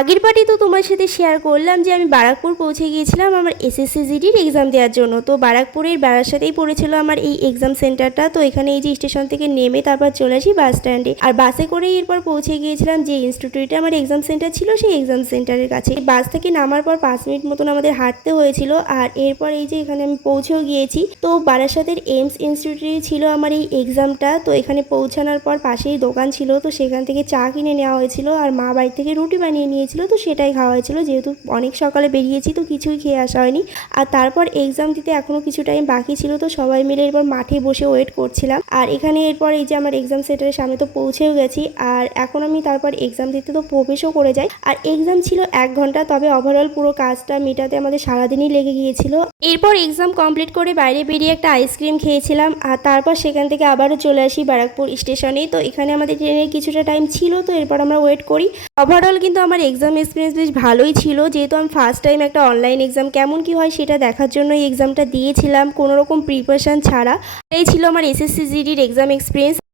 আগের বারই তো তোমার সাথে শেয়ার করলাম যে আমি বারাকপুর পৌঁছে গিয়েছিলাম আমার এসএসসি জিডির এক্সাম দেওয়ার জন্য। তো বারাকপুরের বেড়ার সাথেই পড়েছিল আমার এই এক্সাম সেন্টারটা। তো এখানে এই যে স্টেশন থেকে নেমে তারপর চলে আসি বাস স্ট্যান্ডে, আর বাসে করেই এরপর পৌঁছে গিয়েছিলাম যে ইনস্টিটিউটে আমার এক্সাম সেন্টার ছিল সেই এক্সাম সেন্টারের কাছে। বাস থেকে নামার পর 5 মিনিট মতন আমাদের হাঁটতে হয়েছিল, আর এরপর এই যে এখানে আমি পৌঁছেও গিয়েছি। তো বারাসাতের এইমস ইনস্টিটিউটে ছিল আমার এই এক্সামটা। তো এখানে পৌঁছানোর পর পাশেই দোকান ছিল, তো সেখান থেকে চা কিনে নেওয়া হয়েছিল, আর মা বাড়ি থেকে রুটি বানিয়ে নিয়েছিল, তো সেটাই খাওয়া হয়েছিল। যেহেতু অনেক সকালে বেরিয়েছি তো কিছুই খেয়ে আসা হয়নি। আর তারপর এক্সাম দিতে এখনও কিছু টাইম বাকি ছিল, তো সবাই মিলে এরপর মাঠে বসে ওয়েট করছিলাম। আর এখানে এরপর এই যে আমার এক্সাম সেন্টারের সামনে তো পৌঁছেও গেছি, আর এখন আমি তারপর এক্সাম দিতে তো প্রবেশও করে যাই। আর এক্সাম ছিল 1 ঘন্টা, তবে ওভারঅল পুরো কাজটা মেটাতে আমাদের সারাদিনই লেগে গিয়েছিল। এরপর এক্সাম কমপ্লিট করে বাইরে বেরিয়ে একটা আইসক্রিম খেয়েছিলাম, আর তারপর সেখান থেকে আবারও চলে আসি ব্যারাকপুর স্টেশনে। তো এখানে আমাদের ট্রেনের কিছুটা টাইম ছিল, তো এরপর আমরা ওয়েট করি। ওভারঅল কিন্তু আমার এক্সাম এক্সপিরিয়েন্স বেশ ভালোই ছিল, যেহেতু আমি ফার্স্ট টাইম একটা অনলাইন এক্সাম কেমন কি হয় সেটা দেখার জন্য এই এক্সামটা দিয়েছিলাম কোনো রকম প্রিপারেশন ছাড়া। এই ছিল আমার এসএসসি জিডির এক্সাম এক্সপিরিয়েন্স।